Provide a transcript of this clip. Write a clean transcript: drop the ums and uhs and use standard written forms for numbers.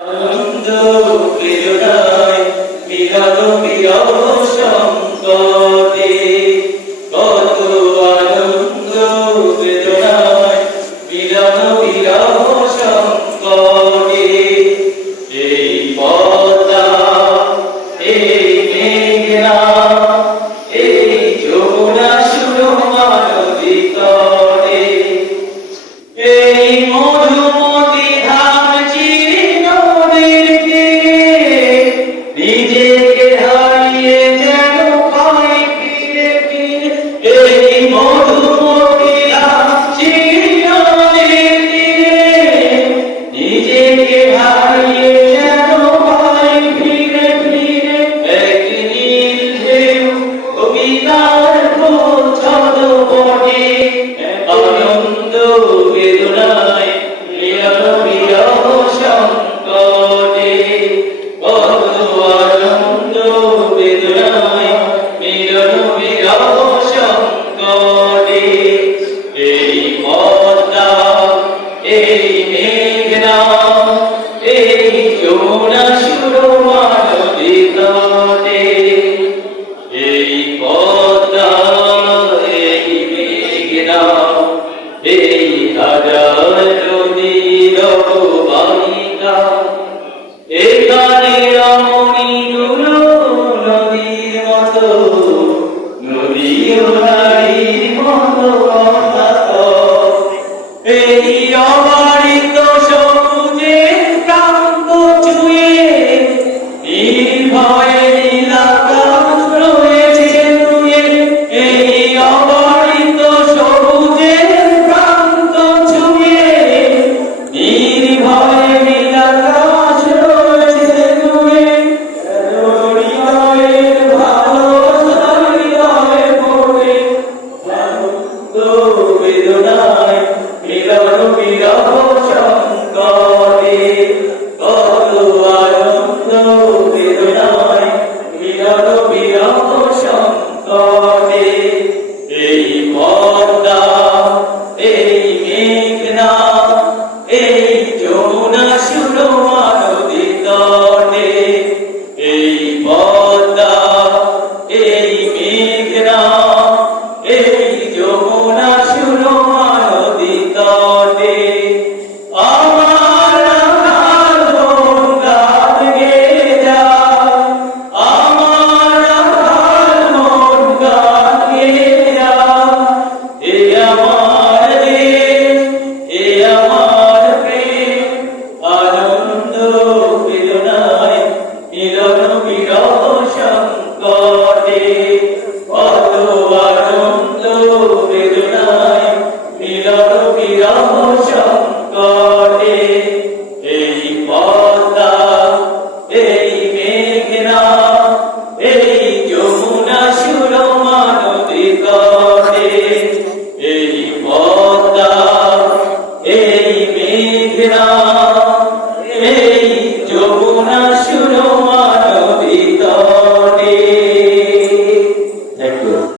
আনন্দ প্রেরণায় মিলন বিরহ সংকটে, কত আনন্দ বেদনায় মিলন বিরহ সংকটে। এই পদ্মা, এই মেঘনা, এই যমুনা সুরমা নদী তটে, এই মধুমতি ধাম চিরে নদীর তীরে, নিজেকে হারিয়ে যেন পাই ফিরে ফিরে। এই মধুমতি ধাম চিরে নদীর তীরে, নিজেকে হারিয়ে যেন পাই ফিরে ফিরে। এক নীল ঢেউ কবিতার ছলবটে, আনন্দ বেদনায় মিলন বিরহ সংকটে, কত আনন্দ বেদনায় মিলন বিরহ সংকটে। এই পদ্মা, এই মেঘনা, এই যমুনা সুরমা নদী তটে, এই পদ্মা, এই মেঘনা, এই হাজার নদীর অববাহিকা, এখানে রমণীগুলো নদীর মতো, নদীও নারীর মতো অনাথ। এই অবারিত সবুজের প্রান্ত ছুঁয়ে নির্ভয়ে নীলাকাশ রয়েছে নুয়ে। এই অবারিত সবুজের প্রান্ত ছুঁয়ে নির্ভয়ে নীলাকাশ রয়েছে নুয়ে। হৃদয়ের ভালোবাসা হৃদয়ে পড়ে, আনন্দ বেদনায় মিলন বিরহ সংকটে, কত আনন্দ বেদনায় মিলন বিরহ সংকটে। এই পদ্মা, এই মেঘনা, এই যমুনা সুরমা নদী তটে, এই পদ্মা, এই মেঘনা, এই যমুনা সুরমা নদী তটে। আমার রাখাল মন গান গেয়ে যায়, আমার রাখাল মন গান গেয়ে যায়। এ আমার দেশ, এ আমার প্রেম, আনন্দ বেদনায় মিলন বিরহ সংকটে, কত আনন্দ বেদনায় মিলন বিরহ সংকটে। এই পদ্মা, এই মেঘনা, এই যমুনা সুরমা নদী তটে, এই পদ্মা, এই মেঘনা,